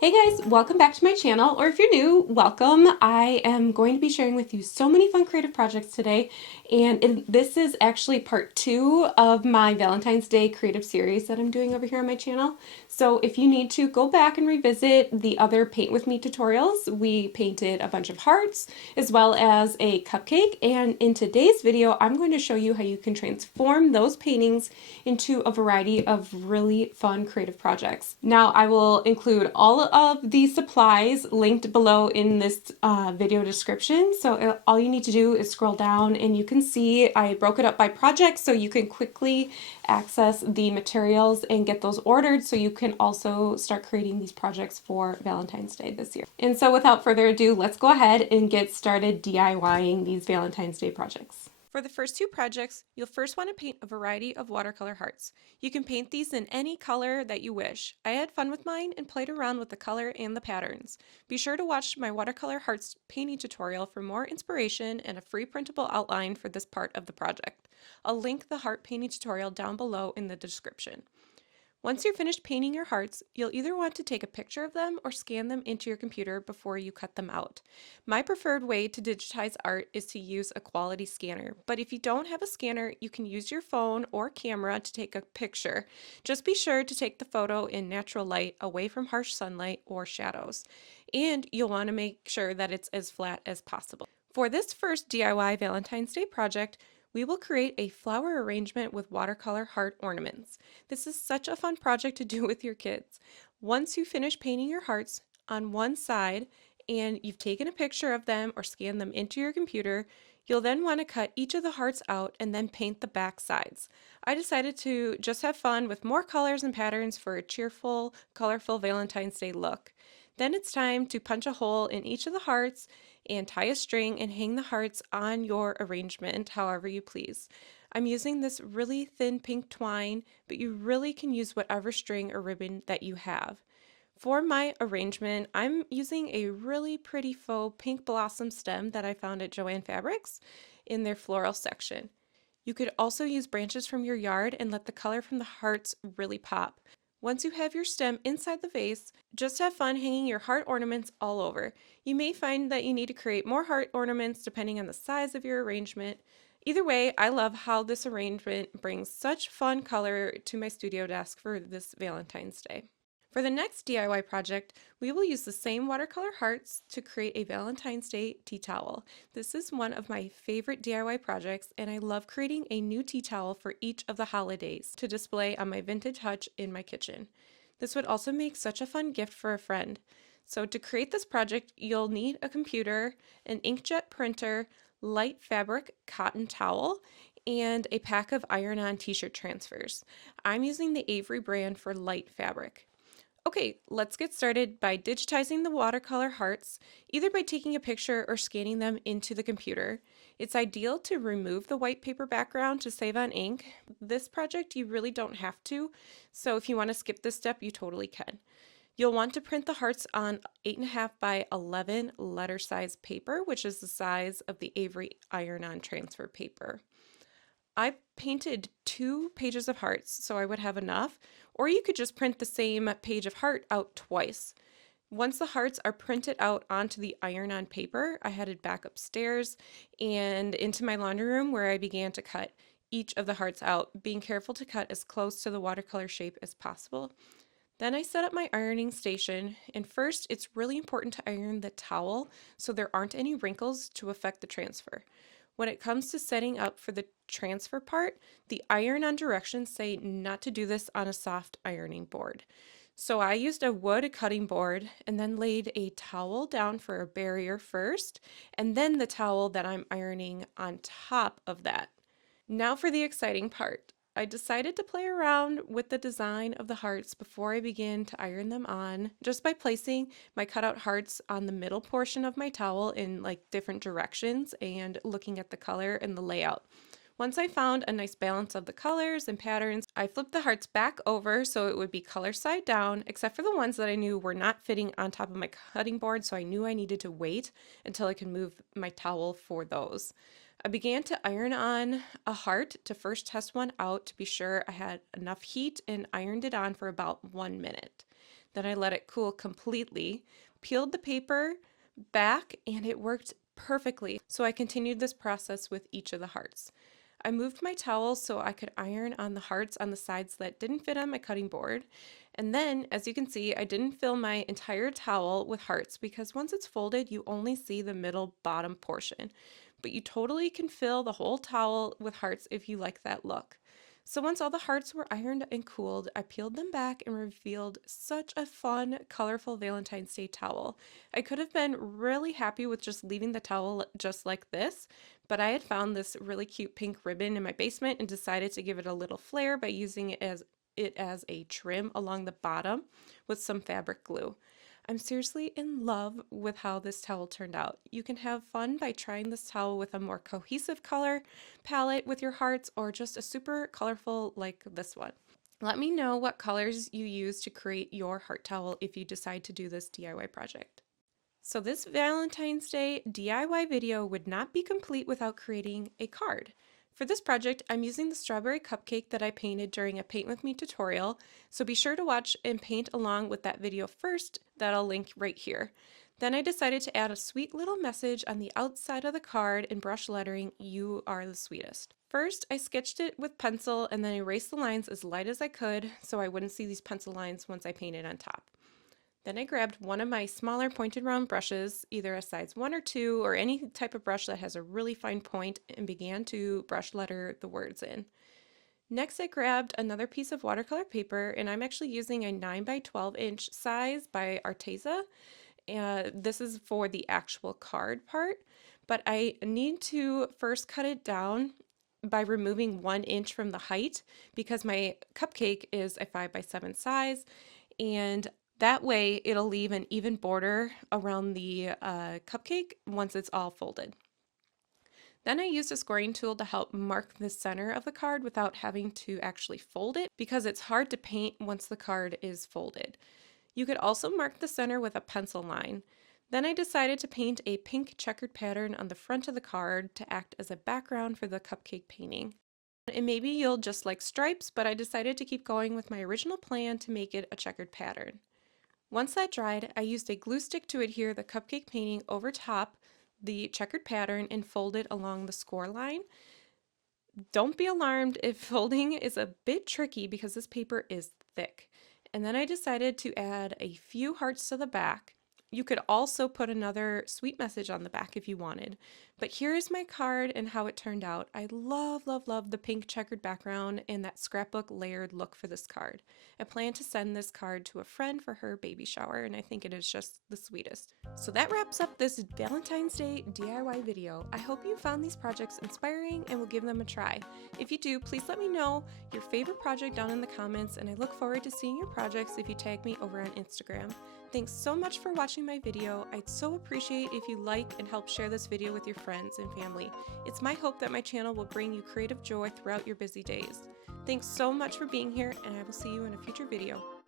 Hey guys, welcome back to my channel, or if you're new, welcome. I am going to be sharing with you so many fun creative projects today, and this is actually part 2 of my Valentine's Day creative series that I'm doing over here on my channel. So if you need to go back and revisit the other Paint With Me tutorials, we painted a bunch of hearts as well as a cupcake, and in today's video I'm going to show you how you can transform those paintings into a variety of really fun creative projects. Now I will include all of the supplies linked below in this video description. So all you need to do is scroll down and you can see I broke it up by project so you can quickly access the materials and get those ordered so you can also start creating these projects for Valentine's Day this year. And so without further ado, let's go ahead and get started DIYing these Valentine's Day projects. For the first two projects, you'll first want to paint a variety of watercolor hearts. You can paint these in any color that you wish. I had fun with mine and played around with the color and the patterns. Be sure to watch my watercolor hearts painting tutorial for more inspiration and a free printable outline for this part of the project. I'll link the heart painting tutorial down below in the description. Once you're finished painting your hearts, you'll either want to take a picture of them or scan them into your computer before you cut them out. My preferred way to digitize art is to use a quality scanner, but if you don't have a scanner, you can use your phone or camera to take a picture. Just be sure to take the photo in natural light away from harsh sunlight or shadows, and you'll want to make sure that it's as flat as possible. For this first DIY Valentine's Day project, we will create a flower arrangement with watercolor heart ornaments. This is such a fun project to do with your kids. Once you finish painting your hearts on one side and you've taken a picture of them or scanned them into your computer, you'll then want to cut each of the hearts out and then paint the back sides. I decided to just have fun with more colors and patterns for a cheerful, colorful Valentine's Day look. Then it's time to punch a hole in each of the hearts and tie a string and hang the hearts on your arrangement however you please. I'm using this really thin pink twine, but you really can use whatever string or ribbon that you have. For my arrangement, I'm using a really pretty faux pink blossom stem that I found at Joann Fabrics in their floral section. You could also use branches from your yard and let the color from the hearts really pop. Once you have your stem inside the vase, just have fun hanging your heart ornaments all over. You may find that you need to create more heart ornaments depending on the size of your arrangement. Either way, I love how this arrangement brings such fun color to my studio desk for this Valentine's Day. For the next DIY project, we will use the same watercolor hearts to create a Valentine's Day tea towel. This is one of my favorite DIY projects, and I love creating a new tea towel for each of the holidays to display on my vintage hutch in my kitchen. This would also make such a fun gift for a friend. So to create this project, you'll need a computer, an inkjet printer, light fabric cotton towel, and a pack of iron-on t-shirt transfers. I'm using the Avery brand for light fabric. Okay, let's get started by digitizing the watercolor hearts, either by taking a picture or scanning them into the computer. It's ideal to remove the white paper background to save on ink. This project you really don't have to, so if you want to skip this step, you totally can. You'll want to print the hearts on 8.5 by 11 letter size paper, which is the size of the Avery iron-on transfer paper. I painted 2 pages of hearts, so I would have enough, or you could just print the same page of heart out twice. Once the hearts are printed out onto the iron-on paper, I headed back upstairs and into my laundry room where I began to cut each of the hearts out, being careful to cut as close to the watercolor shape as possible. Then I set up my ironing station, and first it's really important to iron the towel so there aren't any wrinkles to affect the transfer. When it comes to setting up for the transfer part, the iron-on directions say not to do this on a soft ironing board. So I used a wood cutting board and then laid a towel down for a barrier first, and then the towel that I'm ironing on top of that. Now for the exciting part. I decided to play around with the design of the hearts before I began to iron them on, just by placing my cutout hearts on the middle portion of my towel in like different directions and looking at the color and the layout. Once I found a nice balance of the colors and patterns, I flipped the hearts back over so it would be color side down, except for the ones that I knew were not fitting on top of my cutting board, so I knew I needed to wait until I could move my towel for those. I began to iron on a heart to first test one out to be sure I had enough heat, and ironed it on for about 1 minute. Then I let it cool completely, peeled the paper back, and it worked perfectly. So I continued this process with each of the hearts. I moved my towel so I could iron on the hearts on the sides that didn't fit on my cutting board. And then, as you can see, I didn't fill my entire towel with hearts because once it's folded, you only see the middle bottom portion. But you totally can fill the whole towel with hearts if you like that look. So once all the hearts were ironed and cooled, I peeled them back and revealed such a fun, colorful Valentine's Day towel. I could have been really happy with just leaving the towel just like this, but I had found this really cute pink ribbon in my basement and decided to give it a little flair by using it as a trim along the bottom with some fabric glue. I'm seriously in love with how this towel turned out. You can have fun by trying this towel with a more cohesive color palette with your hearts or just a super colorful like this one. Let me know what colors you use to create your heart towel if you decide to do this DIY project. So this Valentine's Day DIY video would not be complete without creating a card. For this project, I'm using the strawberry cupcake that I painted during a Paint With Me tutorial, so be sure to watch and paint along with that video first, that I'll link right here. Then I decided to add a sweet little message on the outside of the card in brush lettering, "You are the sweetest." First, I sketched it with pencil and then erased the lines as light as I could so I wouldn't see these pencil lines once I painted on top. Then I grabbed one of my smaller pointed round brushes, either a size 1 or 2 or any type of brush that has a really fine point, and began to brush letter the words in. Next I grabbed another piece of watercolor paper, and I'm actually using a 9 by 12 inch size by Arteza. This is for the actual card part, but I need to first cut it down by removing 1 inch from the height because my cupcake is a 5 by 7 size, and that way it'll leave an even border around the cupcake once it's all folded. Then I used a scoring tool to help mark the center of the card without having to actually fold it because it's hard to paint once the card is folded. You could also mark the center with a pencil line. Then I decided to paint a pink checkered pattern on the front of the card to act as a background for the cupcake painting. And maybe you'll just like stripes, but I decided to keep going with my original plan to make it a checkered pattern. Once that dried, I used a glue stick to adhere the cupcake painting over top the checkered pattern and fold it along the score line. Don't be alarmed if folding is a bit tricky because this paper is thick. And then I decided to add a few hearts to the back. You could also put another sweet message on the back if you wanted. But here is my card and how it turned out. I love, love, love the pink checkered background and that scrapbook layered look for this card. I plan to send this card to a friend for her baby shower, and I think it is just the sweetest. So that wraps up this Valentine's Day DIY video. I hope you found these projects inspiring and will give them a try. If you do, please let me know your favorite project down in the comments, and I look forward to seeing your projects if you tag me over on Instagram. Thanks so much for watching my video. I'd so appreciate if you like and help share this video with your friends and family. It's my hope that my channel will bring you creative joy throughout your busy days. Thanks so much for being here, and I will see you in a future video.